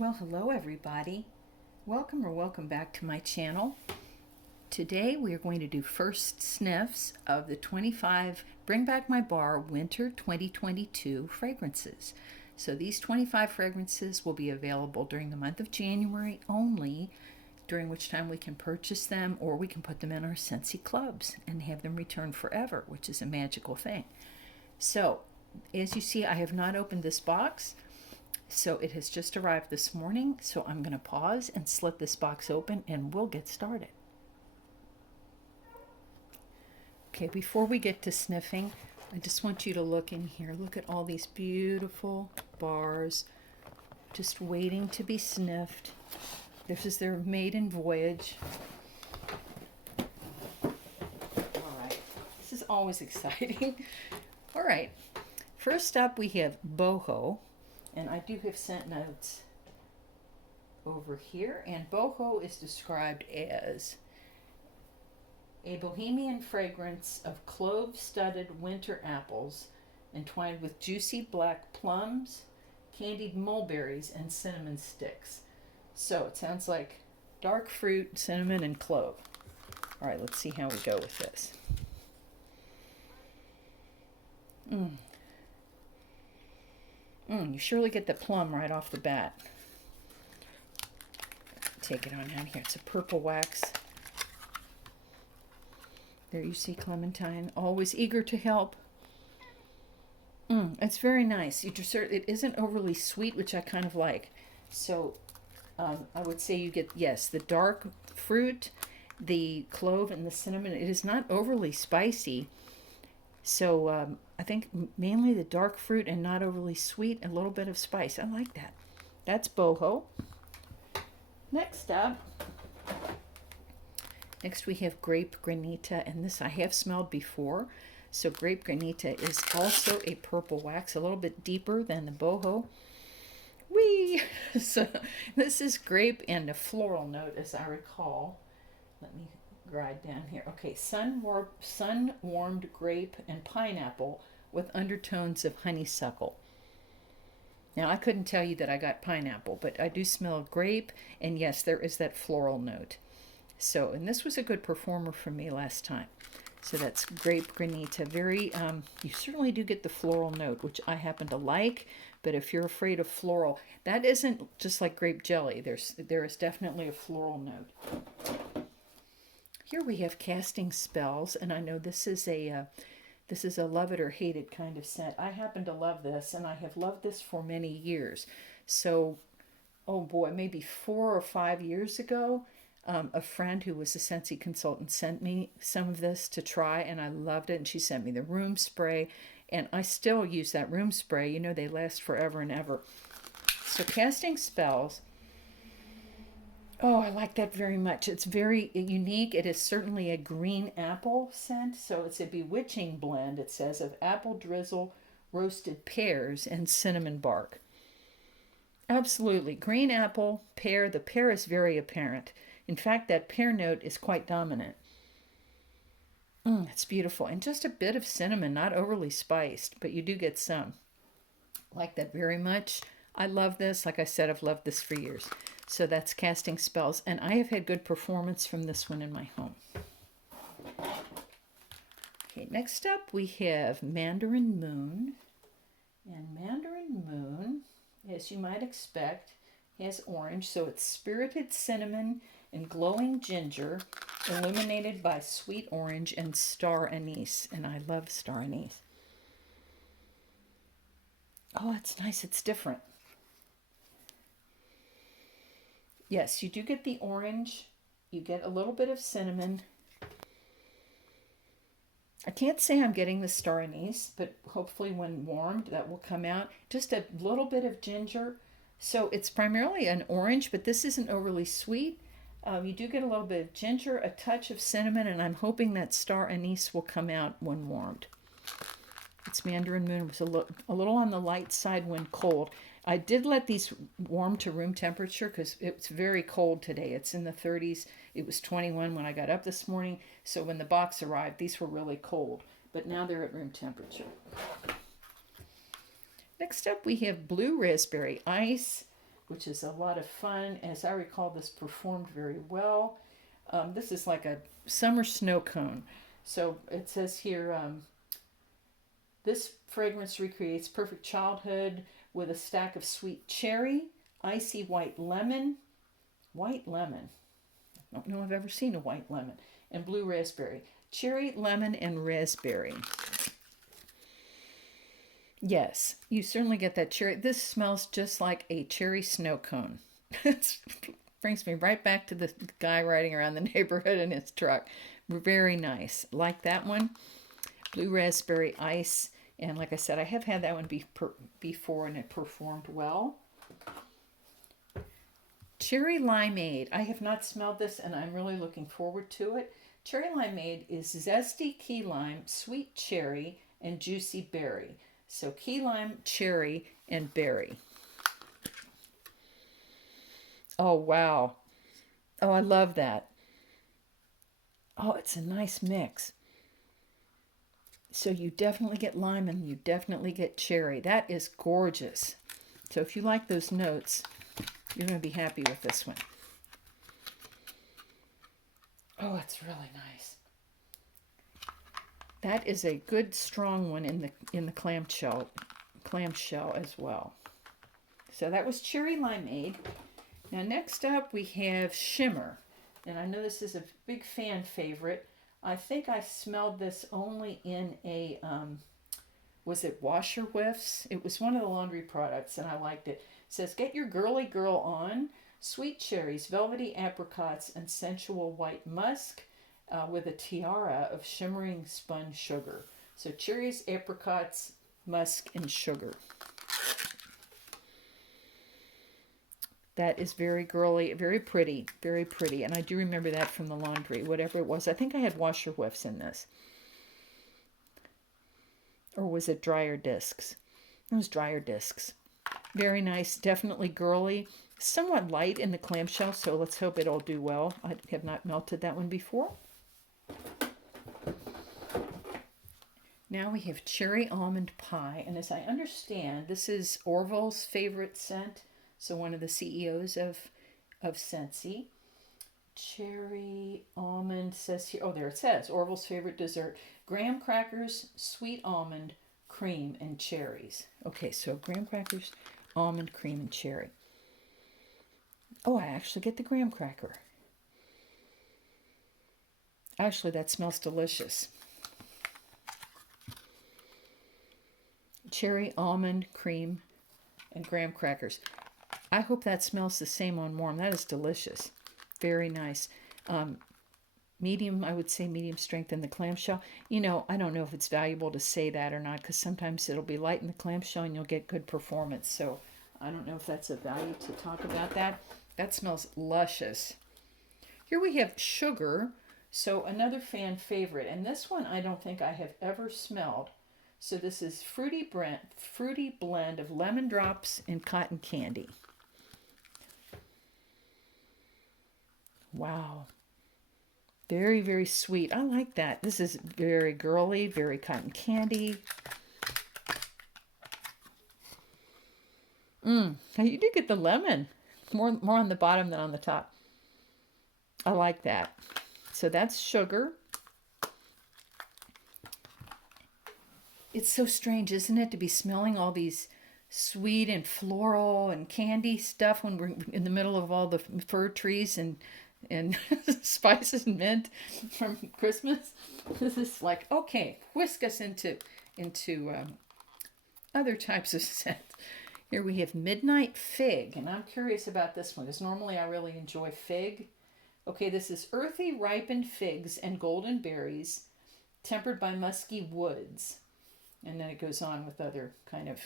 Well, hello everybody. Welcome back to my channel. Today we are going to do first sniffs of the 25 Bring Back My Bar Winter 2022 fragrances. So these 25 fragrances will be available during the month of January only, during which time we can purchase them or we can put them in our Scentsy clubs and have them returned forever, which is a magical thing. So, as you see, I have not opened this box. So it has just arrived this morning, so I'm going to pause and slit this box open and we'll get started. Okay, before we get to sniffing, I just want you to look in here. Look at all these beautiful bars just waiting to be sniffed. This is their maiden voyage. All right, this is always exciting. All right, first up we have Boho. And I do have scent notes over here. And boho is described as a bohemian fragrance of clove-studded winter apples entwined with juicy black plums, candied mulberries, and cinnamon sticks. So it sounds like dark fruit, cinnamon, and clove. All right, let's see how we go with this. You surely get the plum right off the bat. Take it on out here. It's a purple wax. There you see Clementine, always eager to help. It's very nice. It isn't overly sweet, which I kind of like. So I would say you get, yes, the dark fruit, the clove, and the cinnamon. It is not overly spicy. So I think mainly the dark fruit and not overly sweet, a little bit of spice. I like that. That's boho. Next we have grape granita, and this I have smelled before. So grape granita is also a purple wax, a little bit deeper than the boho. Whee! So this is grape and a floral note, as I recall. Let me gride down here. Okay, sun-warmed grape and pineapple with undertones of honeysuckle. Now, I couldn't tell you that I got pineapple, but I do smell grape, and yes, there is that floral note. So, and this was a good performer for me last time. So that's grape granita. Very, you certainly do get the floral note, which I happen to like, but if you're afraid of floral, that isn't just like grape jelly. There is definitely a floral note. Here we have Casting Spells, and I know this is a love it or hate it kind of scent. I happen to love this, and I have loved this for many years. So, oh boy, maybe 4 or 5 years ago, a friend who was a Scentsy consultant sent me some of this to try, and I loved it, and she sent me the room spray, and I still use that room spray. You know, they last forever and ever. So Casting Spells. Oh, I like that very much. It's very unique. It is certainly a green apple scent. So it's a bewitching blend, it says, of apple drizzle, roasted pears, and cinnamon bark. Absolutely. Green apple, pear. The pear is very apparent. In fact, that pear note is quite dominant. It's beautiful. And just a bit of cinnamon, not overly spiced, but you do get some. Like that very much. I love this. Like I said, I've loved this for years. So that's Casting Spells. And I have had good performance from this one in my home. Okay, next up we have Mandarin Moon. And Mandarin Moon, as you might expect, has orange. So it's spirited cinnamon and glowing ginger, illuminated by sweet orange and star anise. And I love star anise. Oh, it's nice. It's different. Yes, you do get the orange. You get a little bit of cinnamon. I can't say I'm getting the star anise, but hopefully when warmed that will come out. Just a little bit of ginger. So it's primarily an orange, but this isn't overly sweet. You do get a little bit of ginger, a touch of cinnamon, and I'm hoping that star anise will come out when warmed. It's Mandarin Moon. It was a little on the light side when cold. I did let these warm to room temperature because it's very cold today. It's in the 30s. It was 21 when I got up this morning. So when the box arrived, these were really cold. But now they're at room temperature. Next up, we have Blue Raspberry Ice. which is a lot of fun. As I recall, this performed very well. This is like a summer snow cone. So it says here, this fragrance recreates perfect childhood with a stack of sweet cherry, icy white lemon. White lemon. I don't know if I've ever seen a white lemon. And blue raspberry. Cherry, lemon, and raspberry. Yes, you certainly get that cherry. This smells just like a cherry snow cone. It brings me right back to the guy riding around the neighborhood in his truck. Very nice. Like that one. Blue raspberry ice. And like I said, I have had that one before and it performed well. Cherry limeade. I have not smelled this and I'm really looking forward to it. Cherry limeade is zesty key lime, sweet cherry, and juicy berry. So key lime, cherry, and berry. Oh, wow. Oh, I love that. Oh, it's a nice mix. So you definitely get lime and you definitely get cherry. That is gorgeous. So if you like those notes, you're going to be happy with this one. Oh, it's really nice. That is a good strong one in the clamshell as well. So that was cherry limeade. Now next up we have shimmer. And I know this is a big fan favorite. I think I smelled this only in a, was it Washer Whiffs? It was one of the laundry products and I liked it. It says, get your girly girl on. Sweet cherries, velvety apricots, and sensual white musk with a tiara of shimmering spun sugar. So cherries, apricots, musk, and sugar. That is very girly, very pretty, very pretty. And I do remember that from the laundry, whatever it was. I think I had Washer Whiffs in this. Or was it dryer discs? It was dryer discs. Very nice, definitely girly. Somewhat light in the clamshell, so let's hope it'll do well. I have not melted that one before. Now we have cherry almond pie, and as I understand, this is Orville's favorite scent. So one of the CEOs of Scentsy. Cherry almond says here, oh, there it says, Orville's favorite dessert. Graham crackers, sweet almond, cream, and cherries. Okay, so graham crackers, almond, cream, and cherry. Oh, I actually get the graham cracker. Actually, that smells delicious. Cherry, almond, cream, and graham crackers. I hope that smells the same on warm. That is delicious. Very nice. Medium, I would say medium strength in the clamshell. You know, I don't know if it's valuable to say that or not because sometimes it'll be light in the clamshell and you'll get good performance. So I don't know if that's of value to talk about that. That smells luscious. Here we have sugar. So another fan favorite. And this one I don't think I have ever smelled. So this is fruity blend of lemon drops and cotton candy. Wow. Very, very sweet. I like that. This is very girly, very cotton candy. You do get the lemon. More on the bottom than on the top. I like that. So that's sugar. It's so strange, isn't it, to be smelling all these sweet and floral and candy stuff when we're in the middle of all the fir trees and spices and mint from Christmas. This is like, okay, whisk us into other types of scents. Here we have Midnight Fig, and I'm curious about this one because normally I really enjoy fig. Okay, this is earthy ripened figs and golden berries tempered by musky woods. And then it goes on with other kind of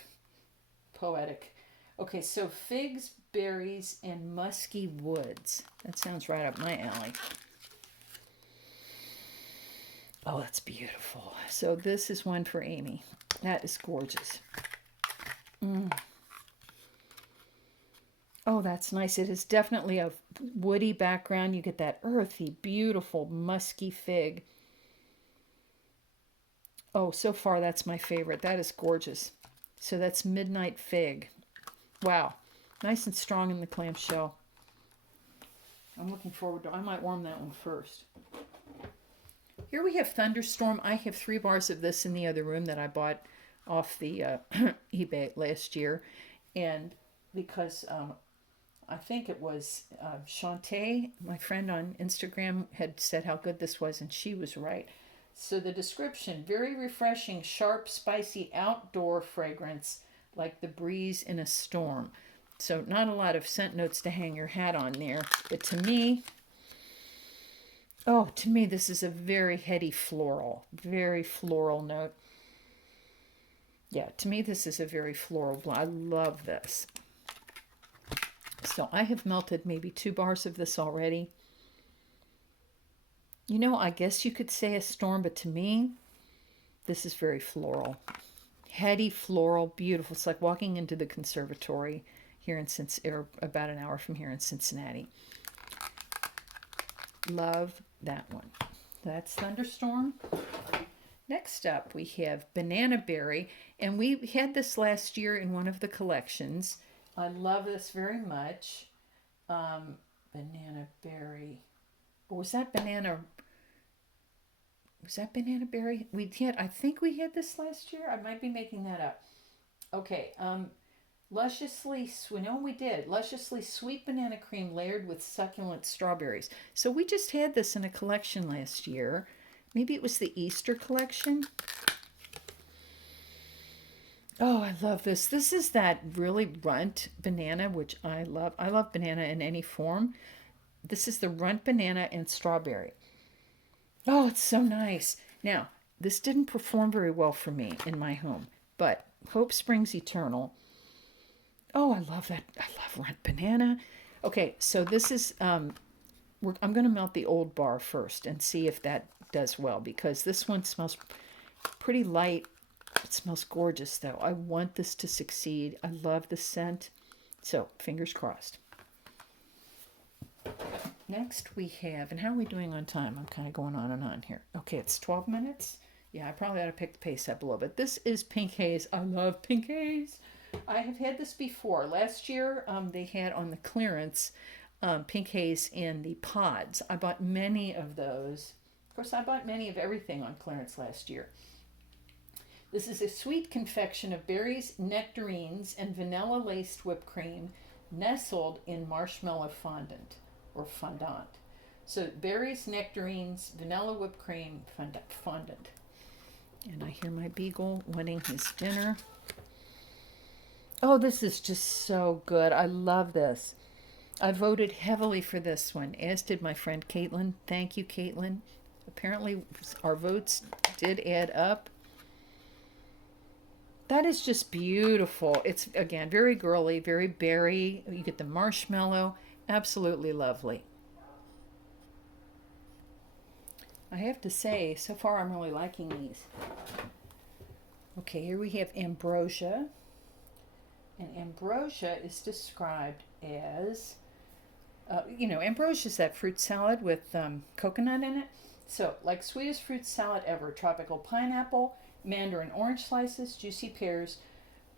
poetic. Okay, so figs, berries, and musky woods. That sounds right up my alley. Oh, that's beautiful. So this is one for Amy. That is gorgeous. Oh, that's nice. It is definitely a woody background. You get that earthy, beautiful, musky fig. Oh, so far that's my favorite. That is gorgeous. So that's Midnight Fig. Wow. Nice and strong in the clamshell. I'm looking forward to, I might warm that one first. Here we have Thunderstorm. I have 3 bars of this in the other room that I bought off the eBay last year. And because I think it was Shantae, my friend on Instagram, had said how good this was, and she was right. So the description, very refreshing, sharp, spicy outdoor fragrance like the breeze in a storm. So not a lot of scent notes to hang your hat on there. But to me, this is a very heady floral, very floral note. Yeah, to me, this is a very floral blend. I love this. So I have melted maybe 2 bars of this already. You know, I guess you could say a storm, but to me, this is very floral. Heady, floral, beautiful. It's like walking into the conservatory here in Cincinnati, about an hour from here in Cincinnati. Love that one. That's Thunderstorm. Next up, we have Banana Berry, and we had this last year in one of the collections. I love this very much. Banana Berry. Or was that Banana Berry? I think we had this last year. I might be making that up. Okay. Lusciously sweet banana cream layered with succulent strawberries. So we just had this in a collection last year. Maybe it was the Easter collection. Oh, I love this. This is that really runt banana, which I love. I love banana in any form. This is the runt banana and strawberry. Oh, it's so nice. Now, this didn't perform very well for me in my home, but hope springs eternal. Oh, I love that. I love runt banana. Okay, so this is, I'm going to melt the old bar first and see if that does well, because this one smells pretty light. It smells gorgeous, though. I want this to succeed. I love the scent. So, fingers crossed. Next we have, and how are we doing on time? I'm kind of going on and on here. Okay, it's 12 minutes. Yeah, I probably ought to pick the pace up a little bit. This is Pink Haze. I love Pink Haze. I have had this before. Last year, they had on the clearance Pink Haze in the pods. I bought many of those. Of course, I bought many of everything on clearance last year. This is a sweet confection of berries, nectarines, and vanilla-laced whipped cream nestled in marshmallow fondant or fondant. So berries, nectarines, vanilla whipped cream, fondant. And I hear my beagle wanting his dinner. Oh, this is just so good. I love this. I voted heavily for this one, as did my friend Caitlin. Thank you, Caitlin. Apparently, our votes did add up. That is just beautiful. It's, again, very girly, very berry. You get the marshmallow. Absolutely lovely. I have to say, so far I'm really liking these. Okay, here we have ambrosia. And ambrosia is described as, ambrosia is that fruit salad with coconut in it. So, like sweetest fruit salad ever, tropical pineapple, mandarin orange slices, juicy pears,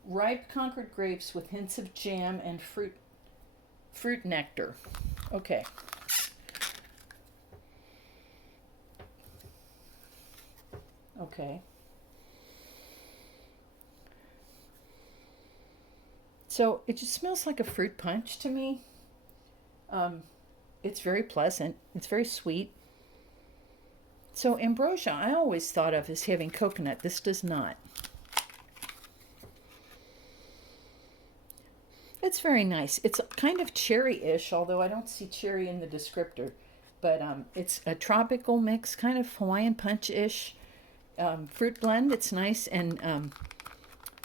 ripe Concord grapes with hints of jam and fruit nectar. Okay. Okay. So it just smells like a fruit punch to me. It's very pleasant. It's very sweet. So ambrosia, I always thought of as having coconut. This does not. It's very nice. It's kind of cherry-ish, although I don't see cherry in the descriptor. But it's a tropical mix, kind of Hawaiian punch-ish fruit blend. It's nice, and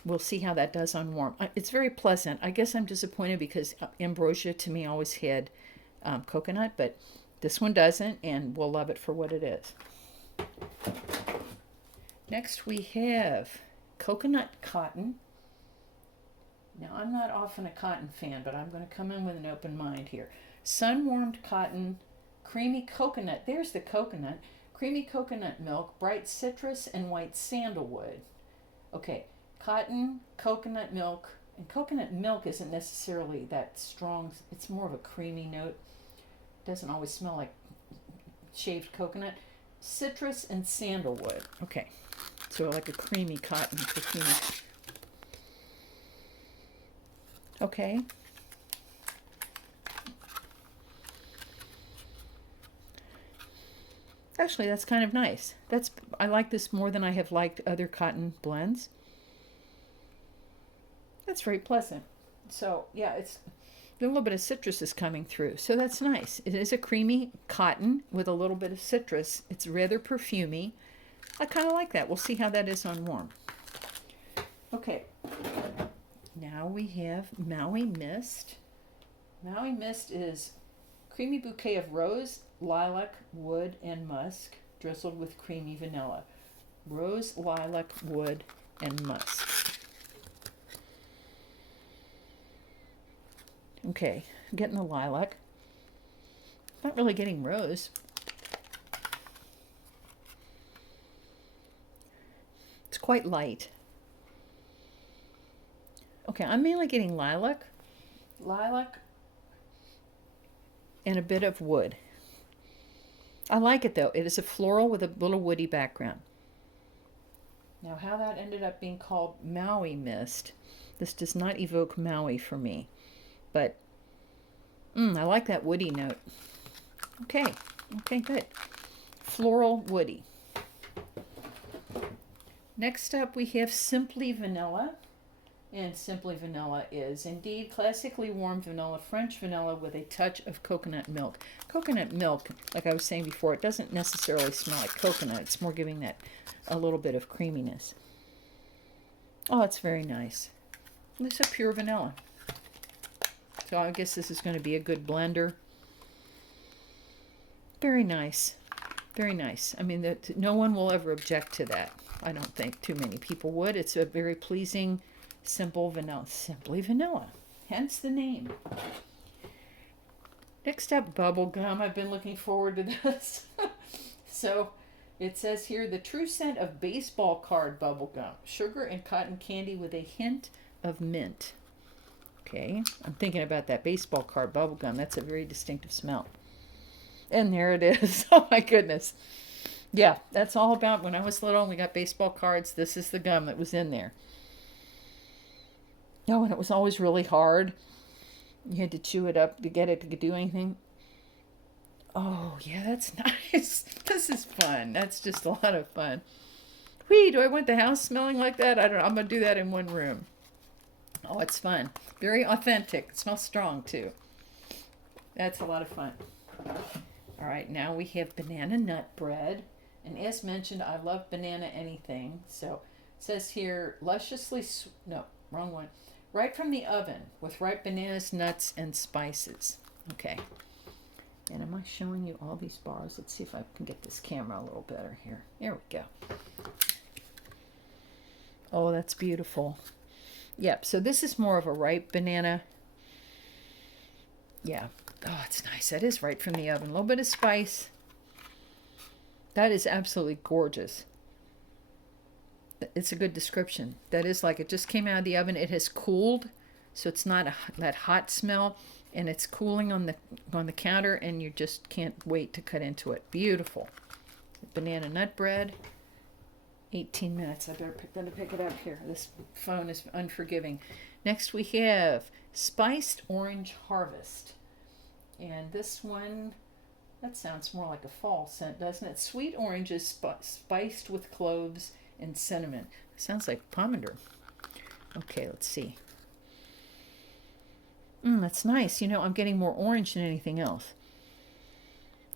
we'll see how that does on warm. It's very pleasant. I guess I'm disappointed because ambrosia to me always had coconut, but this one doesn't, and we'll love it for what it is. Next we have coconut cotton. Now, I'm not often a cotton fan, but I'm going to come in with an open mind here. Sun-warmed cotton, creamy coconut. There's the coconut. Creamy coconut milk, bright citrus, and white sandalwood. Okay, cotton, coconut milk, And coconut milk isn't necessarily that strong. It's more of a creamy note. It doesn't always smell like shaved coconut. Citrus and sandalwood. Okay, so like a creamy cotton perfume. Okay. Actually, that's kind of nice. I like this more than I have liked other cotton blends. That's very pleasant. So yeah, it's a little bit of citrus is coming through. So that's nice. It is a creamy cotton with a little bit of citrus. It's rather perfumey. I kind of like that. We'll see how that is on warm. Okay. Now we have Maui Mist. Maui Mist is creamy bouquet of rose, lilac, wood, and musk, drizzled with creamy vanilla. Rose, lilac, wood, and musk. Okay, I'm getting the lilac. Not really getting rose. It's quite light. Okay, I'm mainly getting lilac, and a bit of wood. I like it though. It is a floral with a little woody background. Now, how that ended up being called Maui Mist, this does not evoke Maui for me, but I like that woody note. Okay, good. Floral woody. Next up, we have Simply Vanilla. And Simply Vanilla is indeed classically warm vanilla, French vanilla with a touch of coconut milk. Coconut milk, like I was saying before, it doesn't necessarily smell like coconut. It's more giving that a little bit of creaminess. Oh, it's very nice. This is a pure vanilla. So I guess this is going to be a good blender. Very nice. Very nice. I mean, no one will ever object to that. I don't think too many people would. It's a very pleasing, simple vanilla. Simply Vanilla. Hence the name. Next up, bubble gum. I've been looking forward to this. So it says here, the true scent of baseball card bubble gum. Sugar and cotton candy with a hint of mint. Okay, I'm thinking about that baseball card bubble gum. That's a very distinctive smell. And there it is. Oh my goodness. Yeah, that's all about when I was little and we got baseball cards. This is the gum that was in there. Oh, and it was always really hard. You had to chew it up to get it to do anything. Oh, yeah, that's nice. This is fun. That's just a lot of fun. Whee, do I want the house smelling like that? I don't know. I'm going to do that in one room. Oh, it's fun. Very authentic. It smells strong, too. That's a lot of fun. All right, now we have banana nut bread. And as mentioned, I love banana anything. So it says here, lusciously, no, wrong one. Right from the oven with ripe bananas, nuts, and spices. Okay. And am I showing you all these bars? Let's see if I can get this camera a little better here. There we go. Oh, that's beautiful. Yep, so this is more of a ripe banana. Yeah. Oh, it's nice. That is right from the oven. A little bit of spice. That is absolutely gorgeous. It's a good description. That is like it just came out of the oven. It has cooled, so it's not that hot smell, and it's cooling on the counter, and you just can't wait to cut into it. Beautiful. Banana nut bread. 18 minutes. I better pick it up here. This phone is unforgiving. Next we have Spiced Orange Harvest. And this one, that sounds more like a fall scent, doesn't it? Sweet oranges spiced with cloves and cinnamon. Sounds like pomander. Okay, let's see. That's nice. You know, I'm getting more orange than anything else.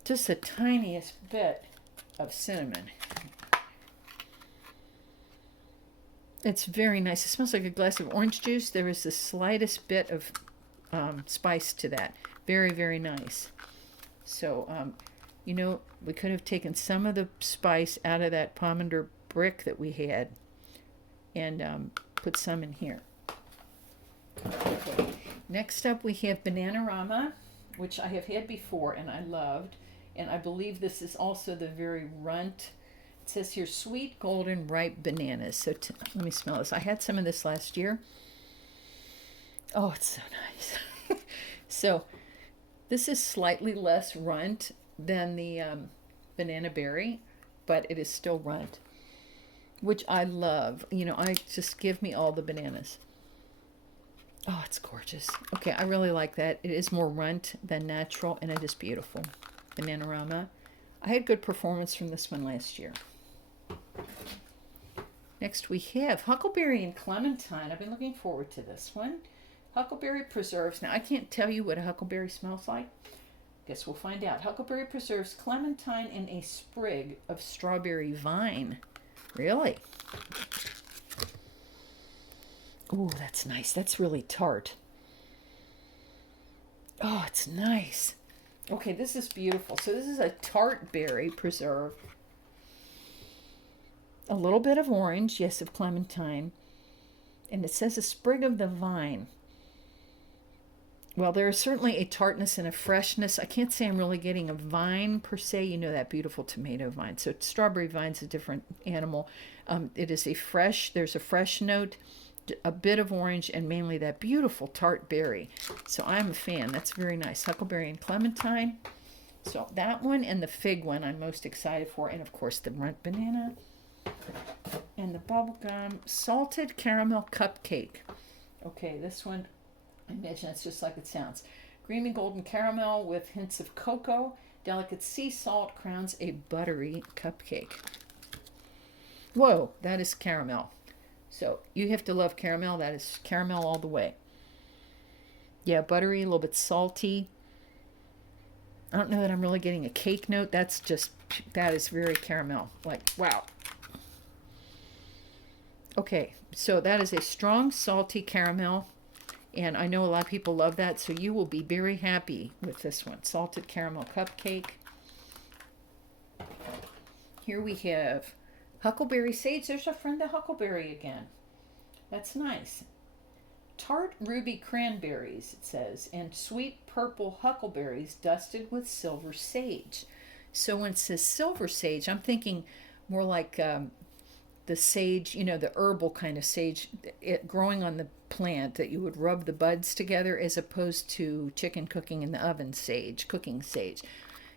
Just the tiniest bit of cinnamon. It's very nice. It smells like a glass of orange juice. There is the slightest bit of spice to that. Very, very nice. So, you know, we could have taken some of the spice out of that pomander brick that we had and put some in here. Okay. Next up we have Bananarama, which I have had before and I loved. And I believe this is also the very runt. It says here, sweet, golden, ripe bananas. So let me smell this. I had some of this last year. Oh, it's so nice. So this is slightly less runt than the banana berry, but it is still runt, which I love. You know, I just give me all the bananas. Oh, it's gorgeous. Okay, I really like that. It is more runt than natural, and it is beautiful. Bananarama. I had good performance from this one last year. Next we have Huckleberry and Clementine. I've been looking forward to this one. Huckleberry Preserves. Now, I can't tell you what a huckleberry smells like. Guess we'll find out. Huckleberry Preserves Clementine in a sprig of strawberry vine. Really? Oh, that's nice. That's really tart. Oh, it's nice. Okay, this is beautiful. So this is a tart berry preserve. A little bit of orange, yes, of clementine. And it says a sprig of the vine. Well, there is certainly a tartness and a freshness. I can't say I'm really getting a vine per se. You know, that beautiful tomato vine. So strawberry vine's a different animal. It is there's a fresh note, a bit of orange, and mainly that beautiful tart berry. So I'm a fan. That's very nice. Huckleberry and clementine. So that one and the fig one I'm most excited for. And of course the runt banana. And the bubblegum salted caramel cupcake. Okay, this one, I imagine it's just like it sounds. Creamy golden caramel with hints of cocoa. Delicate sea salt crowns a buttery cupcake. Whoa, that is caramel. So you have to love caramel. That is caramel all the way. Yeah, buttery, a little bit salty. I don't know that I'm really getting a cake note. That is very caramel. Like, wow. Okay, so that is a strong, salty caramel. And I know a lot of people love that, so you will be very happy with this one. Salted caramel cupcake. Here we have huckleberry sage. There's a friend of huckleberry again. That's nice. Tart ruby cranberries, it says, and sweet purple huckleberries dusted with silver sage. So when it says silver sage, I'm thinking more like the sage, you know, the herbal kind of sage growing on the plant that you would rub the buds together, as opposed to chicken cooking in the oven sage, cooking sage.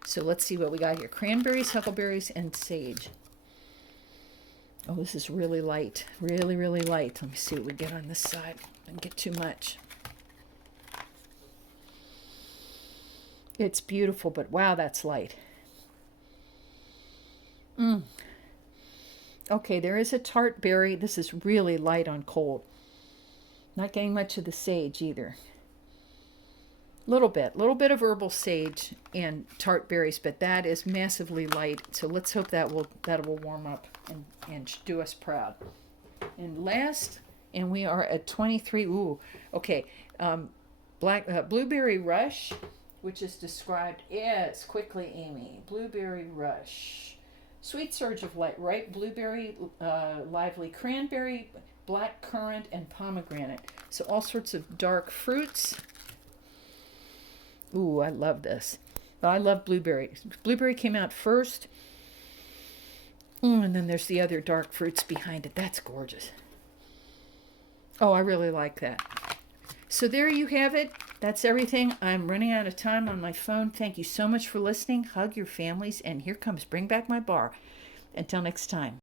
So let's see what we got here. Cranberries, huckleberries, and sage. Oh, this is really light. Really, really light. Let me see what we get on this side. I didn't get too much. It's beautiful, but wow, that's light. Okay, there is a tart berry. This is really light on cold. Not getting much of the sage either. Little bit of herbal sage and tart berries, but that is massively light. So let's hope that will warm up and do us proud. And last, and we are at 23. Ooh, okay. Blueberry Rush, which is described as quickly, Amy. Blueberry Rush. Sweet surge of light, ripe blueberry, lively cranberry, black currant, and pomegranate. So all sorts of dark fruits. Ooh, I love this. I love blueberry. Blueberry came out first. And then there's the other dark fruits behind it. That's gorgeous. Oh, I really like that. So there you have it. That's everything. I'm running out of time on my phone. Thank you so much for listening. Hug your families. And here comes Bring Back My Bar. Until next time.